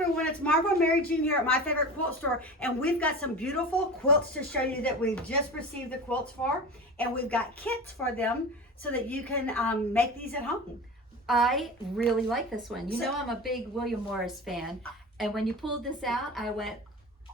everyone, it's Marva and Mary Jean here at My Favorite Quilt Store, and we've got some beautiful quilts to show you that we've just received the quilts for, and we've got kits for them so that you can make these at home. I really like this one. You know I'm a big William Morris fan, and when you pulled this out, I went,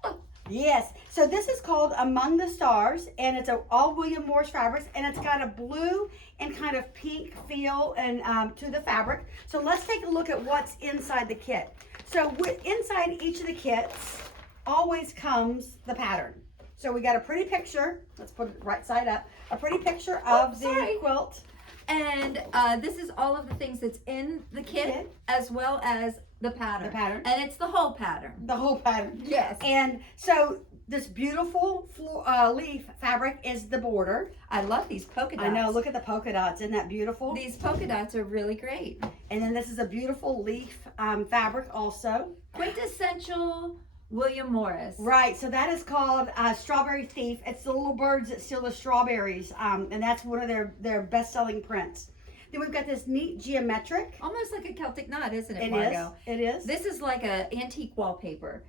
oh. Yes, so this is called Among the Stars, and it's all William Morris fabrics, and it's got a blue and kind of pink feel and to the fabric. So let's take a look at what's inside the kit. So inside each of the kits always comes the pattern. So we got a pretty picture. Let's put it right side up. A pretty picture of the quilt. And this is all of the things that's in the kit, as well as the pattern. The pattern. And it's the whole pattern. The whole pattern. Yes. And so this beautiful leaf fabric is the border. I love these polka dots. I know, look at the polka dots. Isn't that beautiful? These polka dots are really great. And then this is a beautiful leaf fabric also. Quintessential William Morris. Right, so that is called Strawberry Thief. It's the little birds that steal the strawberries, and that's one of their best-selling prints. Then we've got this neat geometric. Almost like a Celtic knot, isn't it, It Margot? is. It is. This is like an antique wallpaper.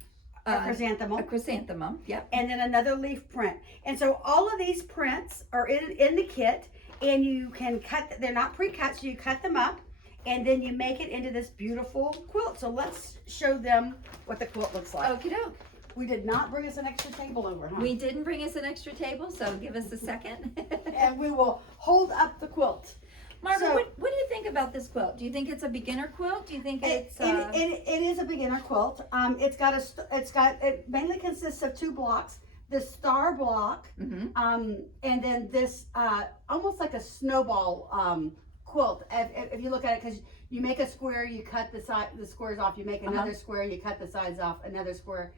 A chrysanthemum. A chrysanthemum, yep. And then another leaf print. And so all of these prints are in the kit, and you can cut, they're not pre-cut, so you cut them up, and then you make it into this beautiful quilt. So let's show them what the quilt looks like. Okie doke. We did not bring us an extra table over, huh? We didn't bring us an extra table, so give us a second. And we will hold up the quilt. Margaret, So, what do you think about this quilt? Do you think it's a beginner quilt? Do you think it's it is a beginner quilt. It mainly consists of two blocks. The star block, and then this almost like a snowball quilt. If you look at it, because you make a square, you cut the squares off. You make another square, you cut the sides off. Another square,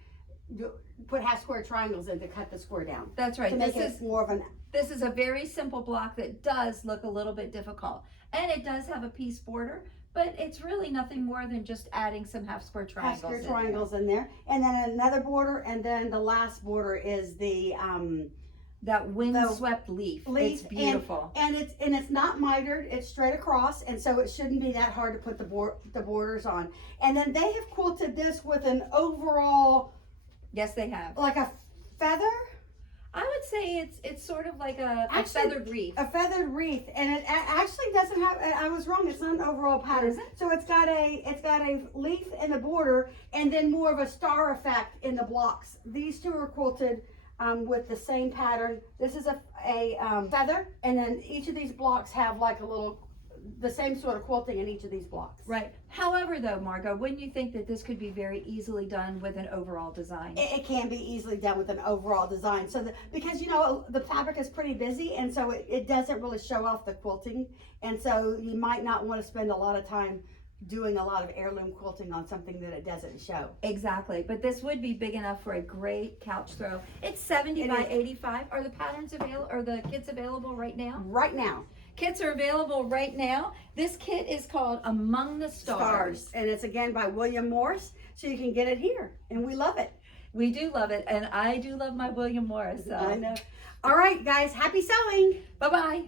you put half square triangles in to cut the square down. That's right. To make it more of an. This is a very simple block that does look a little bit difficult, and it does have a piece border, but it's really nothing more than just adding some half square triangles. Half square triangles in there, and then another border, and then the last border is the that wind-swept leaf. It's beautiful, and it's not mitered. It's straight across, and so it shouldn't be that hard to put the borders on. And then they have quilted this with an overall. Yes, they have. Like a feather. I would say it's sort of like a feathered wreath. A feathered wreath, and it actually doesn't have. I was wrong. It's not an overall pattern. So it's got a leaf in the border, and then more of a star effect in the blocks. These two are quilted with the same pattern. This is a feather, and then each of these blocks have like the same sort of quilting in each of these blocks. Right. However, though, Margot, wouldn't you think that this could be very easily done with an overall design? It can be easily done with an overall design. So because the fabric is pretty busy, and so it doesn't really show off the quilting, and so you might not want to spend a lot of time doing a lot of heirloom quilting on something that it doesn't show. Exactly, but this would be big enough for a great couch throw. It's 70 by 85. Are the patterns available? Are the kits available right now? Right now. Kits are available right now. This kit is called Among the Stars. And it's again by William Morris, so you can get it here, and we love it. We do love it, and I do love my William Morris. So. I know. All right, guys, happy sewing. Bye-bye.